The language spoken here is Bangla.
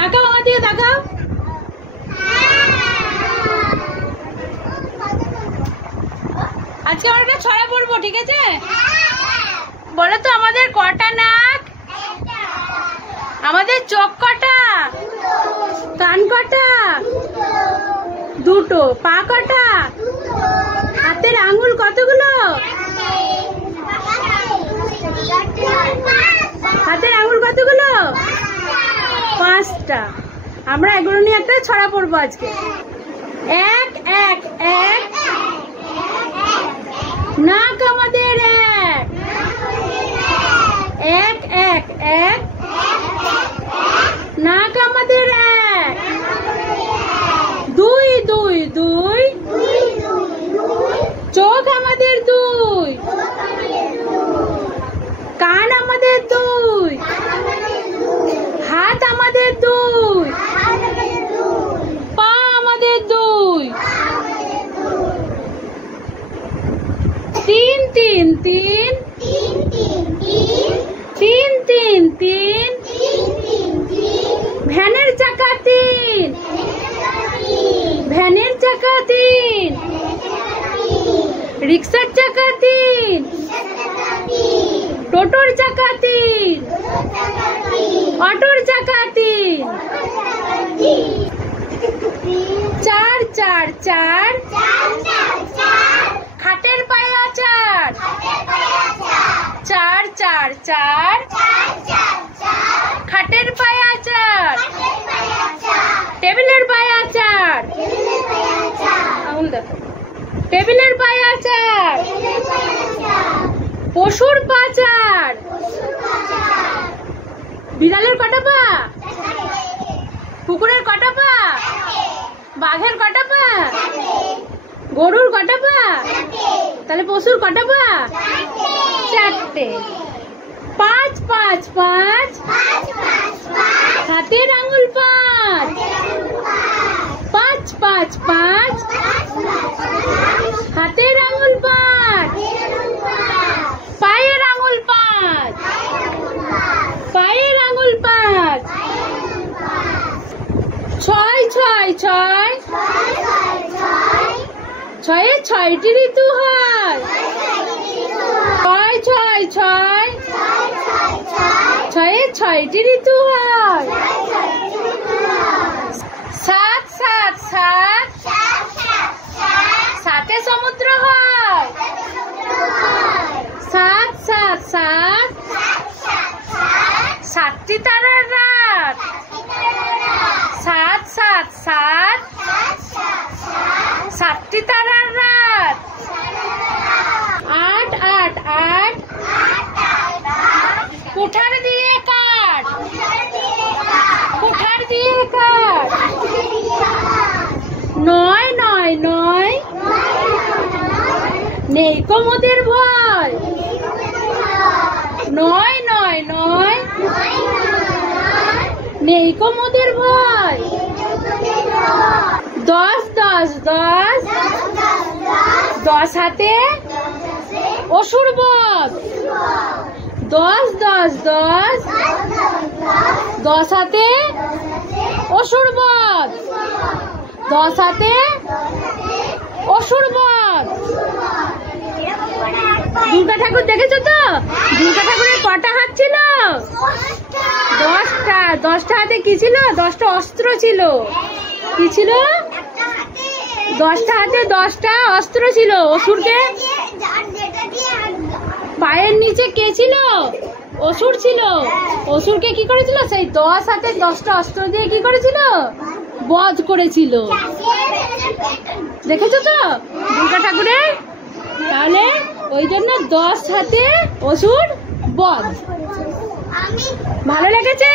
তাকাও আমার দিকে, তাকাও। আজকে আমরা একটা ছড়া পড়বো, ঠিক আছে? বলো তো আমাদের কটা নাক, আমাদের চোখ কটা, কান কটা, দুটো, পা কটা, হাতের আঙ্গুল কতগুলো, হাতের আঙ্গুল কতগুলো, 5টা। আমরা এগুলো নিয়ে একটা ছড়া পড়বো আজকে। এক এক এক, নাক আমাদের এক, এক এক এক, নাক আমাদের এক, দুই দুই দুই, চোখ আমাদের দুই, কান আমাদের দুই, হাত আমাদের দুই, পা আমাদের দুই, তিন তিন তিন, তিন তিন তিন, ভ্যানের চাকা তিন, ভ্যানের চাকা তিন, রিক্সার চাকা তিন, টোটোর চাকা তিন, অটোর চাকা তিন, চার চার চার, খাটের পায়া চার, চার চার চার, খাটের পায়া চার, টেবিলের পায়া চার, আঙুল দেখো, টেবিলের পায়া চার, পশুর পা চার, বিড়ালের কটা পা, কুকুরের কটা পা, বাঘের কটা পা, গরুর কটা পা, তাহলে পশুর কটা পা, 4টে। 5 5 5, হাতের আঙুল 5, 5 5 5, হাতের আঙুল 5, পায়ের আঙুল 5, পায়ের আঙুল 5, 6 6 6, 6-এ 6টি ঋতু হয়, 6 6 6, 6-এ 6টি ঋতু হয়, 7 7 7, 7-এ সমুদ্র হয়, 7 7 7, 7টি তারার রাত, 7 7 7, 7টি তারার রাত, 8 8 8, কুঠার দিয়ে কাঠ, কুঠার দিয়ে কাঠ, 9 9 9, নেই কোমদের ভয়, 9 9 9, নেই কোমদের ভয়, 10 10 10, 10 হাতে অসুর বধ, 10 10 10, 10 হাতে অসুর বধ, 10 হাতে অসুর বধ। দুর্গা ঠাকুর দেখেছো তো? দুর্গা ঠাকুরের কটা হাত ছিল? 10টা। 10টা হাতে কি ছিল? 10টা অস্ত্র ছিল। কি ছিল? 10টা হাতে 10টা অস্ত্র ছিল। অসুরকে পায়ের নিচে কে ছিল? অসুর ছিল। অসুরকে কি করেছিল? সেই 10 হাতে 10টা অস্ত্র দিয়ে কি করেছিল? বধ করেছিল। দেখেছো তো দুর্গা ঠাকুরের? তাহলে ওই জন্য 10 হাতে অসুর বধ। ভালো লেগেছে?